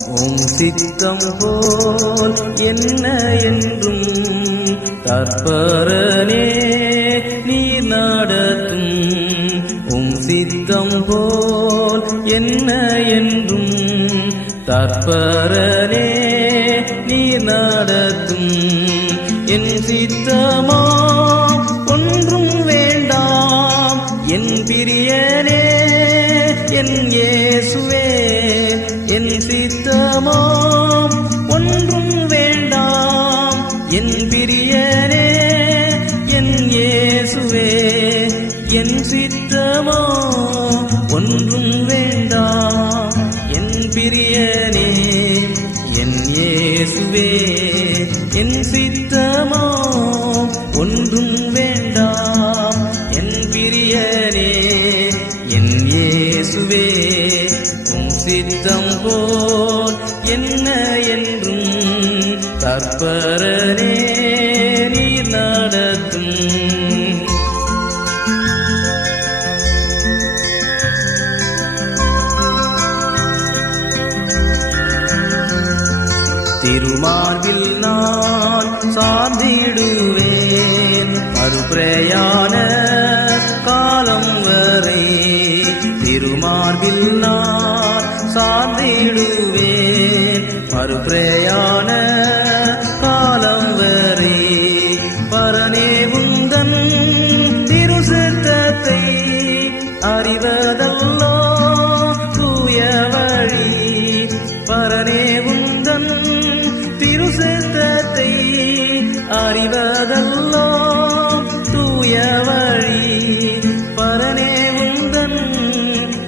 உம் சித்தம் போல் என்ன என்றும் தற்பரனே நீர் நடத்தும். உம் சித்தம் போல் என்ன என்றும் தற்பரனே நீர் நடத்தும். என் சித்தமா ஒன்றும் வேண்டாம் என் பிரியனே என் இயேசுவே. என் சித்தமாம் ஒன்றும் வேண்டாம் என் பிரியனே என் இயேசுவே. என் சித்தமோ ஒன்றும் வேண்டாம் என் பிரியனே என் இயேசுவே. என் சித்தமோ ஒன்றும் வேண்டாம் என் பிரியனே என் இயேசுவே. உம் சித்தம் போல் என்ன என்றும் தற்பரனே நீர் நடத்தும். திருமார்பில் நான் சார்ந்திடுவேன் மறுபிரயாண காலம் வரை. திருமார்பில் நான் சார்ந்திடுவேன் மறுபிரயாண காலம் வரை. பரனே உந்தன் திருசித்தத்தை அறிவதல்லோ தூய வழி. பரனே உந்தன் திருசித்தத்தை அறிவதல்லோ தூய வழி. பரனே உந்தன்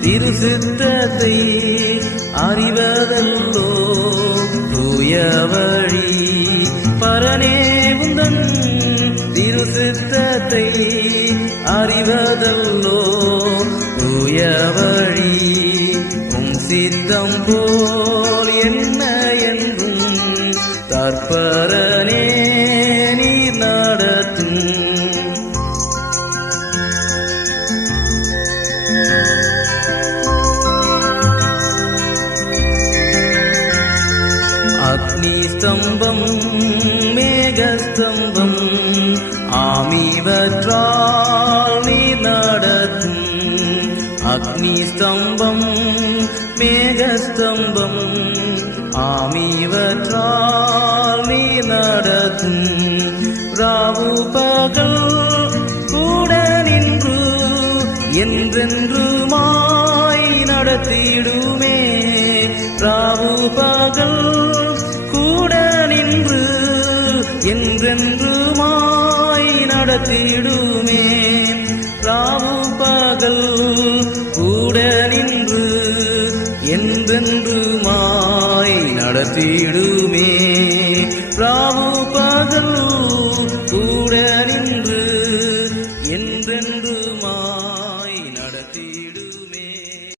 திருசித்தத்தை அறிவதல்லோ தூய வழி. பரனே உந்தன் திருசித்தத்தை அறிவதல்லோ தூய வழி. உம் சித்தம் போல் என்ன என்றும் தற்பரனே நீர் நடத்தும். அக்னி ஸ்தம்பம் மேகஸ்தம்பம் ஆமிவற்றால் நீர் நடத்தும். அக்னி ஸ்தம்பம் மேகஸ்தம்பம் ஆமிவற்றால் நீர் நடத்தும். ராவு பகல் கூட நின்று என்றென்றுமாய் நடத்திடுமே. ராவு பகல் கூட நின்று என்றென்றுமாய் நடத்திடுமே. ராவு பகல் கூட நின்று என்றென்றுமாய் நடத்திடுமே.